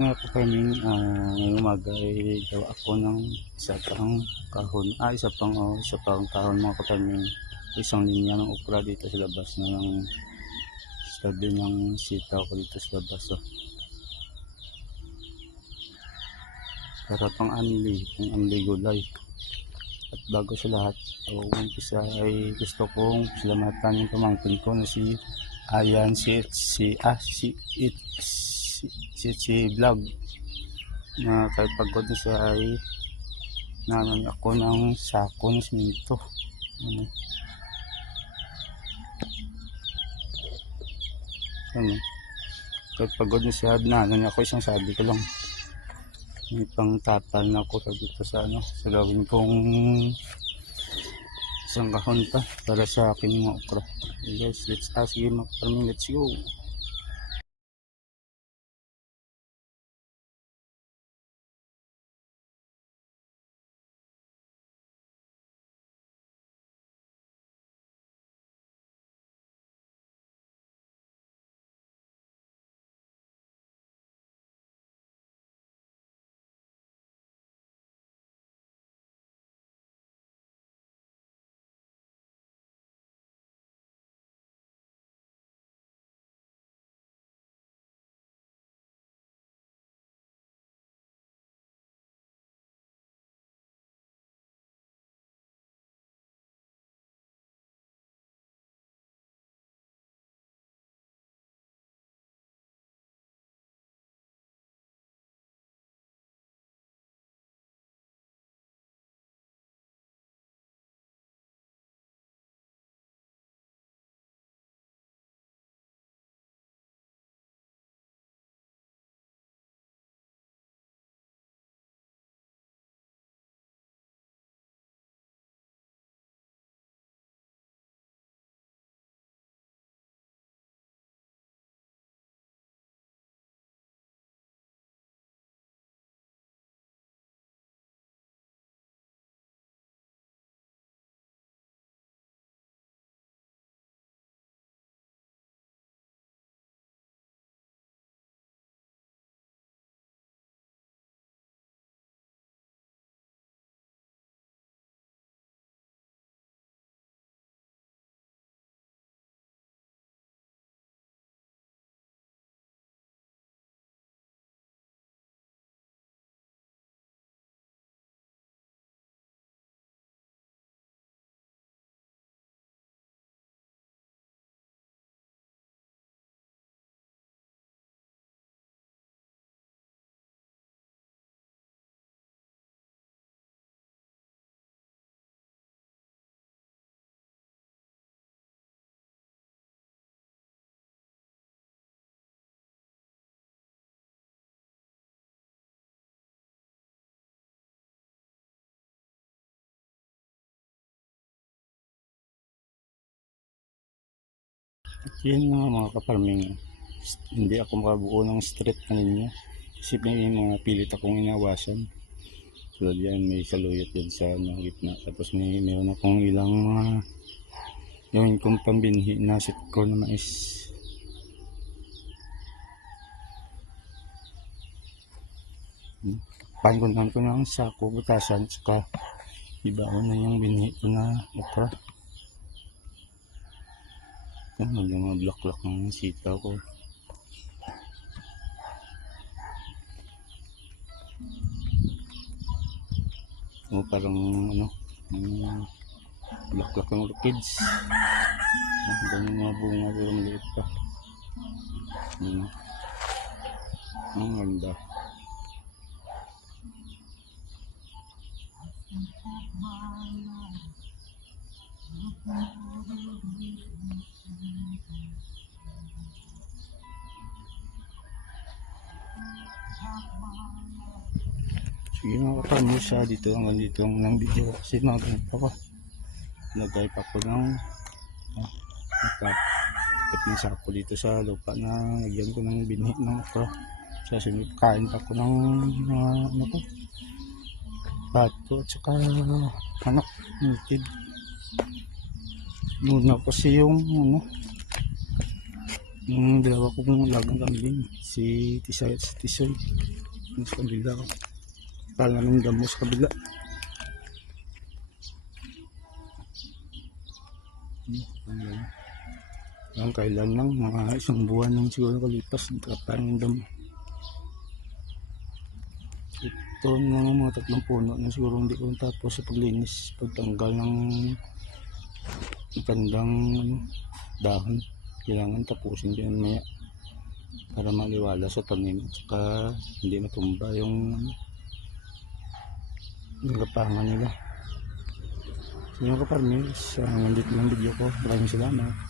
Mga ka-farming, ngayong umaga ay gawa ako ng isa pang kahon, isa pang kahon mga ka-farming, isang linya ng okra dito sa labas na ng sabi ng sitaw ko dito sa labas. Para pang anli gulay. At bago sa lahat, umpisa ay gusto kong salamatan yung pamangkin ko na si Ayan si vlog na kahit pagod na siya ay naman ako ng sako ng simento. Kahit pagod na siya, nanan ako isang sabi ko lang may pang tatal na ako dito sa sa gawin kong isang kahon pa para sa aking mga okra. Guys, sige mag-farming, let's go. Yan mga ka-farming, hindi ako makabuo ng straight na linya kasi may mga pilit akong inawasan. So yan, may saluyot yan sa gitna, tapos meron akong ilang mga gawin kong pambinhi na sitko na mais. Panggunan ko ng sako butasan, saka ibaon na yung binhi ko na okra. Mga block ng sitaw ko. Parang block ng orchids. Ganyan mga bunga pero maliit pa. Ang ganda. Sige mga ka-farming, siya dito hanggang dito ng video kasi maganda pa. Nag-type ako ng nakapit ng sako dito sa lupa na nagyan ko ng binhi ng okra. Sa sunod kain pa ko ng pato at saka native. Muna kasi yung dalawa kong lagang kambing. si Tisay at si Tisoy. Sa kabila ko. Pala ng damo sa kabila. Ang kailan lang, mga isang buwan lang siguro kalipas, parang damo. Ito mga tatlong puno na siguro hindi ko tapos sa paglinis, pagtanggal ng gandang dahon. Kailangan tapusin din maya para maliwala sa tanim, saka hindi matumba yung gapangan nila. So yung kaparmis, nandito lang video ko. Maraming salamat.